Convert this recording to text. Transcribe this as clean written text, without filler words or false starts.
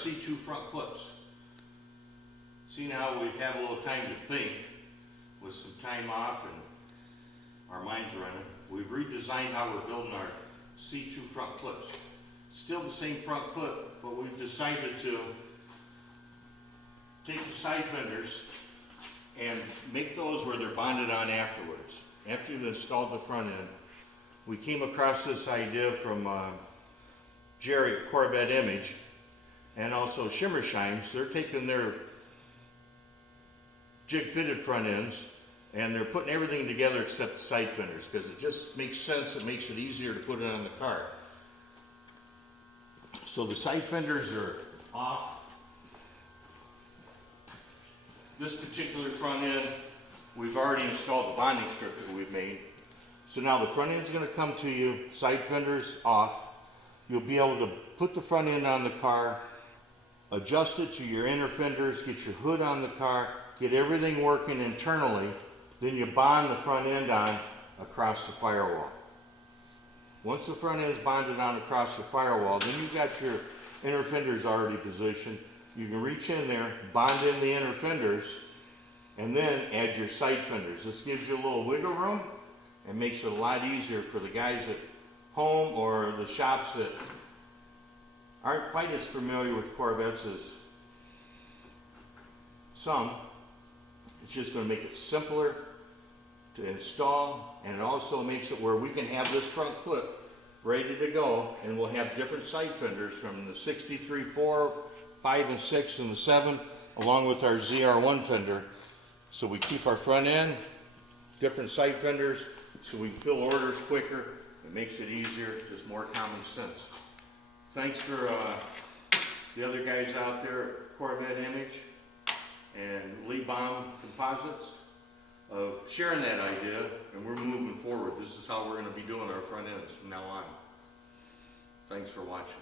C2 front clips. See, now we've had a little time to think with some time off and our minds running. We've redesigned how we're building our C2 front clips. Still the same front clip, but we've decided to take the side fenders and make those where they're bonded on afterwards. After you've installed the front end, we came across this idea from Jerry at Corvette Image and also Shimmershimes. They're taking their jig fitted front ends and they're putting everything together except the side fenders because it just makes sense. It makes it easier to put it on the car. So the side fenders are off. This particular front end, we've already installed the bonding strip that we've made. So now the front end's going to come to you, side fenders off. You'll be able to put the front end on the car, adjust it to your inner fenders, get your hood on the car, get everything working internally. Then you bond the front end on across the firewall. Once the front end's bonded on across the firewall, then you've got your inner fenders already positioned. You can reach in there, bond in the inner fenders, and then add your side fenders. This gives you a little wiggle room and makes it a lot easier for the guys at home or the shops that aren't quite as familiar with Corvettes as some. It's just going to make it simpler to install, and it also makes it where we can have this front clip ready to go, and we'll have different side fenders from the 63, 4, 5 and 6 and the 7 along with our ZR1 fender. So we keep our front end, different side fenders, so we can fill orders quicker. It makes it easier, just more common sense. Thanks for the other guys out there at Corvette Image and Lee Baum Composites of sharing that idea, and we're moving forward. This is how we're going to be doing our front ends from now on. Thanks for watching.